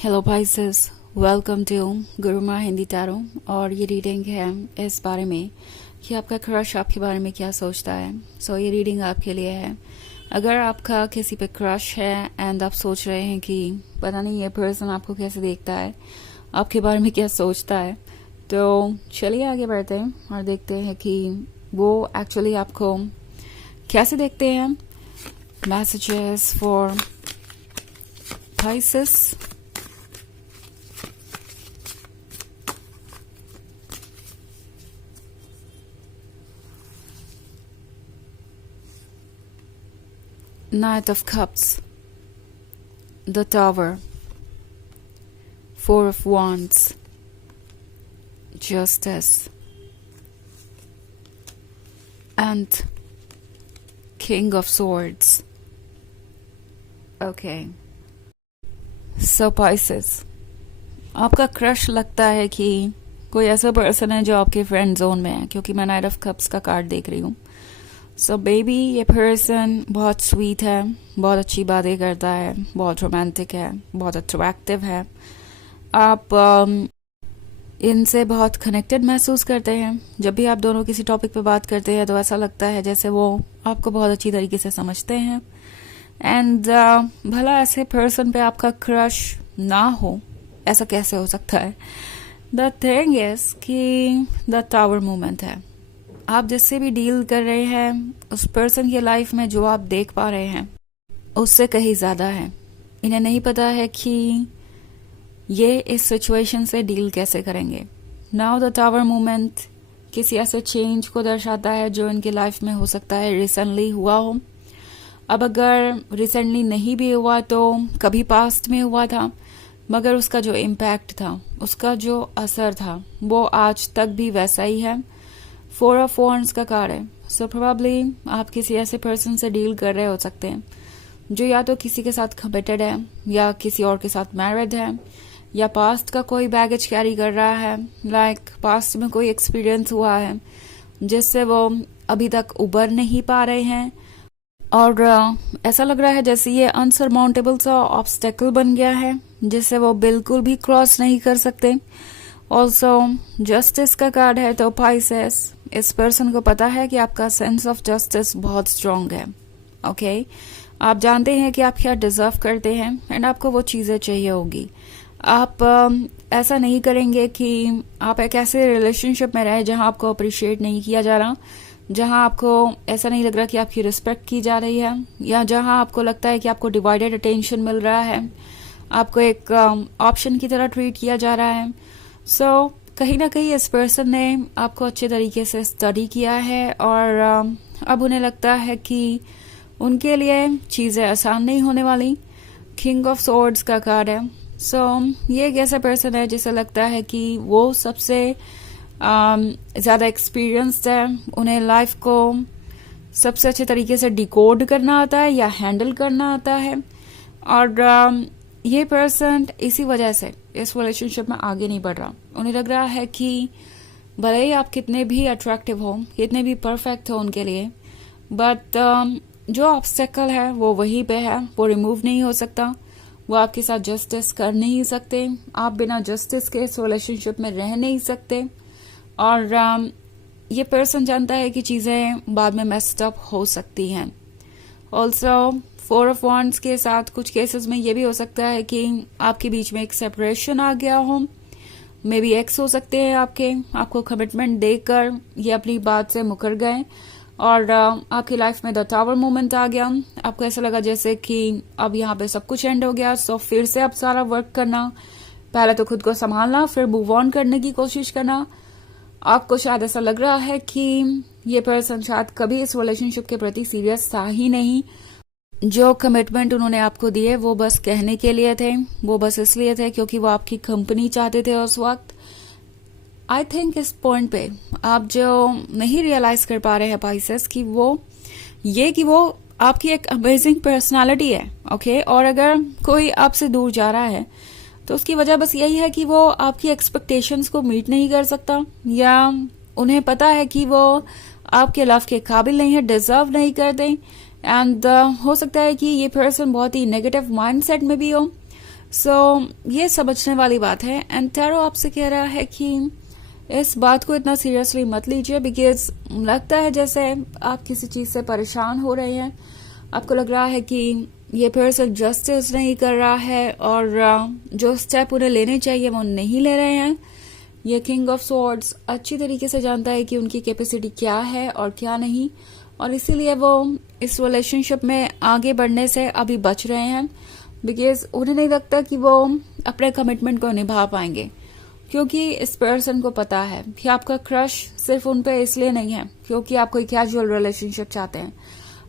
Hello Pisces, welcome to Guruma Hindi tarot. और ये reading है इस बारे में कि आपका क्रश आपके बारे में क्या सोचता है। ये रीडिंग आपके लिए है। अगर आपका किसी पे क्रश है एंड आप सोच रहे हैं कि पता नहीं ये पर्सन आपको कैसे देखता है, आपके बारे में क्या सोचता है, तो चलिए आगे बढ़ते हैं और देखते हैं कि वो एक्चुअली आपको कैसे देखते हैं। Messages for Pisces। Knight of Cups, the Tower, Four of Wands, Justice, and King of Swords. Okay. So Pisces, आपका क्रश लगता है कि कोई ऐसा पर्सन है जो आपके फ्रेंड जोन में है, क्योंकि मैं नाइट ऑफ कप्स का कार्ड देख रही हूँ। सो बेबी, ये पर्सन बहुत स्वीट है, बहुत अच्छी बातें करता है, बहुत रोमांटिक है, बहुत अट्रैक्टिव है। आप इनसे बहुत कनेक्टेड महसूस करते हैं। जब भी आप दोनों किसी टॉपिक पे बात करते हैं तो ऐसा लगता है जैसे वो आपको बहुत अच्छी तरीके से समझते हैं। एंड भला ऐसे पर्सन पे आपका क्रश ना हो, ऐसा कैसे हो सकता है? द थिंग इज कि द टावर मोमेंट है। आप जिससे भी डील कर रहे हैं, उस पर्सन की लाइफ में जो आप देख पा रहे हैं उससे कहीं ज्यादा है। इन्हें नहीं पता है कि ये इस सिचुएशन से डील कैसे करेंगे। नाउ द टावर मोमेंट किसी ऐसे चेंज को दर्शाता है जो इनकी लाइफ में हो सकता है रिसेंटली हुआ हो। अब अगर रिसेंटली नहीं भी हुआ तो कभी पास्ट में हुआ था, मगर उसका जो इम्पैक्ट था, उसका जो असर था, वो आज तक भी वैसा ही है। फोर ऑफ वॉन्ड्स का कार्ड है। सो प्रोबेबली आप किसी ऐसे पर्सन से डील कर रहे हो सकते हैं जो या तो किसी के साथ कमिटेड है, या किसी और के साथ मैरिड है, या पास्ट का कोई बैगेज कैरी कर रहा है। लाइक पास्ट में कोई एक्सपीरियंस हुआ है जिससे वो अभी तक उबर नहीं पा रहे हैं, और ऐसा लग रहा है जैसे ये अनसरमाउंटेबल सा ऑब्स्टेकल बन गया है जिससे वो बिल्कुल भी क्रॉस नहीं कर सकते। ऑल्सो जस्टिस का कार्ड है। तो पाइसेस, इस पर्सन को पता है कि आपका सेंस ऑफ जस्टिस बहुत स्ट्रांग है। ओके, आप जानते हैं कि आप क्या डिजर्व करते हैं एंड आपको वो चीजें चाहिए होगी। आप ऐसा नहीं करेंगे कि आप एक ऐसे रिलेशनशिप में रहे जहां आपको अप्रिशिएट नहीं किया जा रहा, जहां आपको ऐसा नहीं लग रहा कि आपकी रिस्पेक्ट की जा रही है, या जहां आपको लगता है कि आपको डिवाइडेड अटेंशन मिल रहा है, आपको एक ऑप्शन की तरह ट्रीट किया जा रहा है। सो कहीं ना कहीं इस पर्सन ने आपको अच्छे तरीके से स्टडी किया है और अब उन्हें लगता है कि उनके लिए चीजें आसान नहीं होने वाली। किंग ऑफ सोर्ड्स का कार्ड है। सो ये एक ऐसा पर्सन है जिसे लगता है कि वो सबसे ज्यादा एक्सपीरियंस्ड है, उन्हें लाइफ को सबसे अच्छे तरीके से डिकोड करना आता है या हैंडल करना आता है। और ये पर्सन इसी वजह से इस रिलेशनशिप में आगे नहीं बढ़ रहा। उन्हें लग रहा है कि भले ही आप कितने भी अट्रैक्टिव हो, कितने भी परफेक्ट हो उनके लिए, बट जो ऑब्स्टेकल है वो वहीं पे है, वो रिमूव नहीं हो सकता। वो आपके साथ जस्टिस कर नहीं सकते, आप बिना जस्टिस के इस रिलेशनशिप में रह नहीं सकते। और ये पर्सन जानता है कि चीजें बाद में मेस्ड अप हो सकती हैं। ऑल्सो फोर ऑफ वॉन्ड्स के साथ कुछ केसेस में ये भी हो सकता है कि आपके बीच में एक सेपरेशन आ गया हो। मे बी एक्स हो सकते हैं आपको कमिटमेंट देकर ये अपनी बात से मुकर गए, और आपकी लाइफ में द टावर मोमेंट आ गया। आपको ऐसा लगा जैसे कि अब यहाँ पे सब कुछ एंड हो गया, सो फिर से अब सारा वर्क करना, पहले तो खुद को संभालना, फिर मूव ऑन करने की कोशिश करना। आपको शायद ऐसा लग रहा है कि ये पर्सन शायद कभी इस रिलेशनशिप के प्रति सीरियस था ही नहीं। जो कमिटमेंट उन्होंने आपको दिए वो बस कहने के लिए थे, वो बस इसलिए थे क्योंकि वो आपकी कंपनी चाहते थे उस वक्त। आई थिंक इस पॉइंट पे आप जो नहीं रियलाइज कर पा रहे हैं पाइसेस कि वो आपकी एक अमेजिंग पर्सनालिटी है। ओके, और अगर कोई आपसे दूर जा रहा है तो उसकी वजह बस यही है कि वो आपकी एक्सपेक्टेशंस को मीट नहीं कर सकता, या उन्हें पता है कि वो आपके लव के काबिल नहीं है, डिजर्व नहीं करते। एंड हो सकता है कि ये पर्सन बहुत ही नेगेटिव माइंडसेट में भी हो, ये समझने वाली बात है। एंड टैरो आपसे कह रहा है कि इस बात को इतना सीरियसली मत लीजिए, बिकॉज लगता है जैसे आप किसी चीज से परेशान हो रहे हैं। आपको लग रहा है कि ये पर्सन जस्टिस नहीं कर रहा है और जो स्टेप उन्हें लेने चाहिए वो नहीं ले रहे हैं। ये किंग ऑफ स्वॉर्ड्स अच्छी तरीके से जानता है कि उनकी कैपेसिटी क्या है और क्या नहीं, और इसीलिए वो इस रिलेशनशिप में आगे बढ़ने से अभी बच रहे हैं, बिकॉज उन्हें नहीं लगता कि वो अपने कमिटमेंट को निभा पाएंगे। क्योंकि इस पर्सन को पता है कि आपका क्रश सिर्फ उन पे इसलिए नहीं है क्योंकि आप कोई कैजुअल रिलेशनशिप चाहते हैं।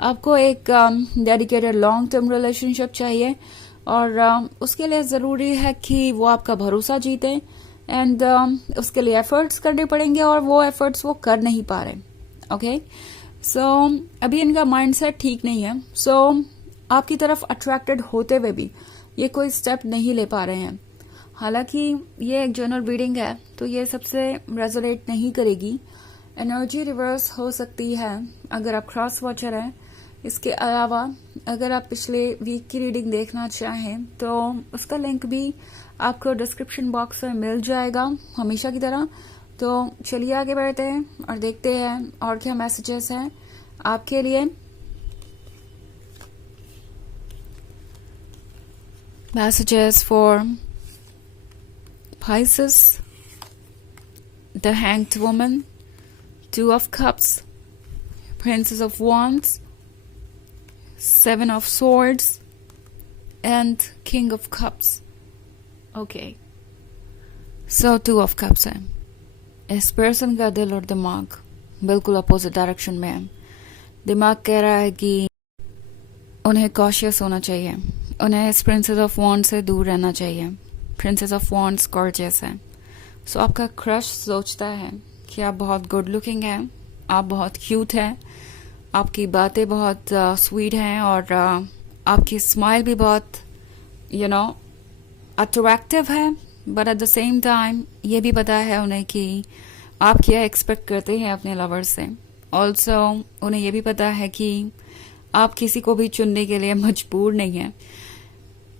आपको एक डेडिकेटेड लॉन्ग टर्म रिलेशनशिप चाहिए, और उसके लिए ज़रूरी है कि वो आपका भरोसा जीते। एंड उसके लिए एफर्ट्स करने पड़ेंगे, और वो एफर्ट्स वो कर नहीं पा रहे। ओके, अभी इनका माइंडसेट ठीक नहीं है। आपकी तरफ अट्रैक्टेड होते हुए भी ये कोई स्टेप नहीं ले पा रहे हैं। हालांकि ये एक जनरल रीडिंग है तो ये सबसे रेजोनेट नहीं करेगी। एनर्जी रिवर्स हो सकती है अगर आप क्रॉस वॉचर हैं। इसके अलावा अगर आप पिछले वीक की रीडिंग देखना चाहें तो उसका लिंक भी आपको डिस्क्रिप्शन बॉक्स में मिल जाएगा हमेशा की तरह। तो चलिए आगे बढ़ते हैं और देखते हैं और क्या मैसेजेस हैं आपके लिए। Messages for Pisces, the Hanged Woman, Two of Cups, Princess of Wands, Seven of Swords, and King of Cups. Okay. Two of Cups है। इस पर्सन का दिल और दिमाग बिल्कुल अपोजिट डायरेक्शन में है। दिमाग कह रहा है कि उन्हें कॉशियस होना चाहिए, उन्हें इस प्रिंसेस ऑफ वॉन्ड से दूर रहना चाहिए। प्रिंसेस ऑफ वॉन्ड्स गॉर्जियस है। आपका क्रश सोचता है कि आप बहुत गुड लुकिंग हैं, आप बहुत क्यूट हैं, आपकी बातें बहुत स्वीट हैं, और आपकी स्माइल भी बहुत अट्रैक्टिव है। But at the same time ये भी पता है उन्हें कि आप क्या एक्सपेक्ट करते हैं अपने लवर से। ऑल्सो उन्हें ये भी पता है कि आप किसी को भी चुनने के लिए मजबूर नहीं हैं।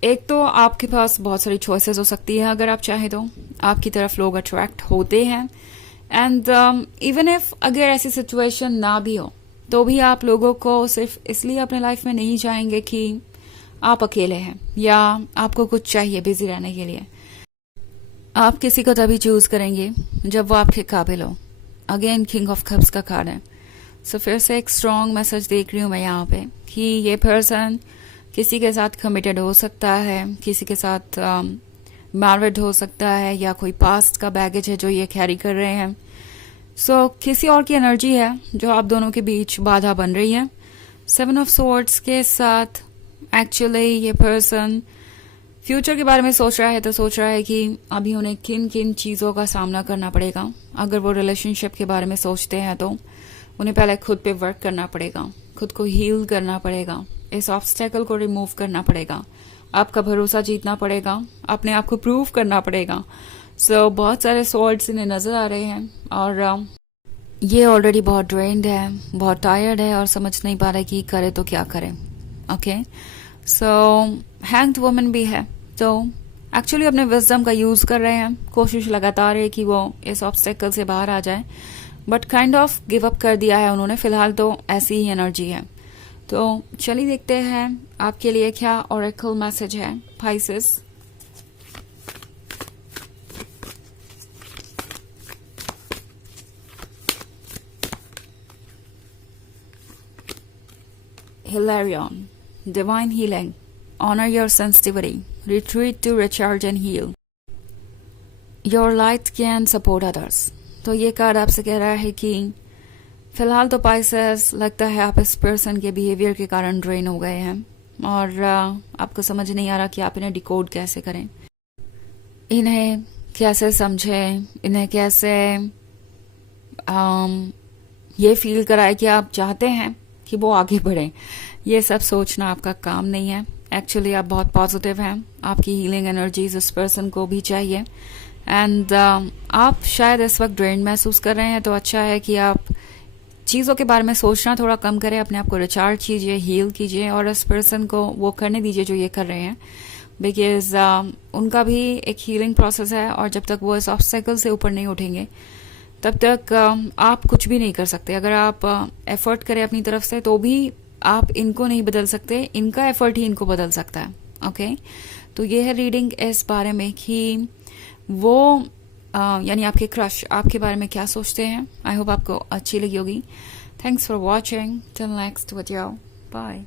एक तो आपके पास बहुत सारी चॉइसेस हो सकती है, अगर आप चाहें तो आपकी तरफ लोग अट्रैक्ट होते हैं। एंड इवन इफ अगर ऐसी सिचुएशन ना भी हो तो भी आप लोगों को सिर्फ इसलिए अपने लाइफ में नहीं चाहेंगे कि आप अकेले हैं या आपको कुछ चाहिए बिजी रहने के लिए। आप किसी को तभी चूज करेंगे जब वो आपके काबिल हो। अगेन किंग ऑफ कप्स का कार्ड है। फिर से एक स्ट्रॉन्ग मैसेज देख रही हूँ मैं यहाँ पे कि ये पर्सन किसी के साथ कमिटेड हो सकता है, किसी के साथ मैरिड हो सकता है, या कोई पास्ट का बैगेज है जो ये कैरी कर रहे हैं। किसी और की एनर्जी है जो आप दोनों के बीच बाधा बन रही है। सेवन ऑफ स्वॉर्ड्स के साथ एक्चुअली ये पर्सन फ्यूचर के बारे में सोच रहा है, तो सोच रहा है कि अभी उन्हें किन किन चीज़ों का सामना करना पड़ेगा। अगर वो रिलेशनशिप के बारे में सोचते हैं तो उन्हें पहले खुद पे वर्क करना पड़ेगा, खुद को हील करना पड़ेगा, इस ऑब्स्टेकल को रिमूव करना पड़ेगा, आपका भरोसा जीतना पड़ेगा, अपने आप को प्रूव करना पड़ेगा। बहुत सारे सॉर्ड्स इन्हें नजर आ रहे हैं, और ये ऑलरेडी बहुत ड्रेन्ड है, बहुत टायर्ड है, और समझ नहीं पा रहा कि करे तो क्या करे। ओके, हैंग्ड वुमन भी है, तो एक्चुअली अपने विजडम का यूज कर रहे हैं। कोशिश लगातार है कि वो इस ऑब्स्टेकल से बाहर आ जाए, but kind of give up कर दिया है उन्होंने। फिलहाल तो ऐसी ही एनर्जी है। तो चलिए देखते हैं आपके लिए क्या ऑरेकल मैसेज है Pisces. Hilarion, divine healing, honor your sensitivity, retreat to recharge and heal. Your light can support others. तो ये कार्ड आपसे कह रहा है कि फिलहाल तो पाइसेस लगता है आप इस पर्सन के बिहेवियर के कारण ड्रेन हो गए हैं, और आपको समझ नहीं आ रहा कि आप इन्हें डिकोड कैसे करें, इन्हें कैसे समझें, इन्हें कैसे ये फील कराए कि आप चाहते हैं कि वो आगे बढ़े। ये सब सोचना आपका काम नहीं है। एक्चुअली आप बहुत पॉजिटिव हैं, आपकी हीलिंग एनर्जीज उस पर्सन को भी चाहिए। एंड आप शायद इस वक्त ड्रेन महसूस कर रहे हैं, तो अच्छा है कि आप चीज़ों के बारे में सोचना थोड़ा कम करें, अपने आप को रिचार्ज कीजिए, हील कीजिए, और इस पर्सन को वो करने दीजिए जो ये कर रहे हैं। बिकॉज उनका भी एक हीलिंग प्रोसेस है, और जब तक वो इस ऑब्स्टेकल से ऊपर नहीं उठेंगे तब तक आप कुछ भी नहीं कर सकते। अगर आप एफर्ट करें अपनी तरफ से तो भी आप इनको नहीं बदल सकते, इनका एफर्ट ही इनको बदल सकता है। ओके, तो ये है रीडिंग इस बारे में कि वो यानी आपके क्रश आपके बारे में क्या सोचते हैं। आई होप आपको अच्छी लगी होगी। Thanks for watching, till next video, bye.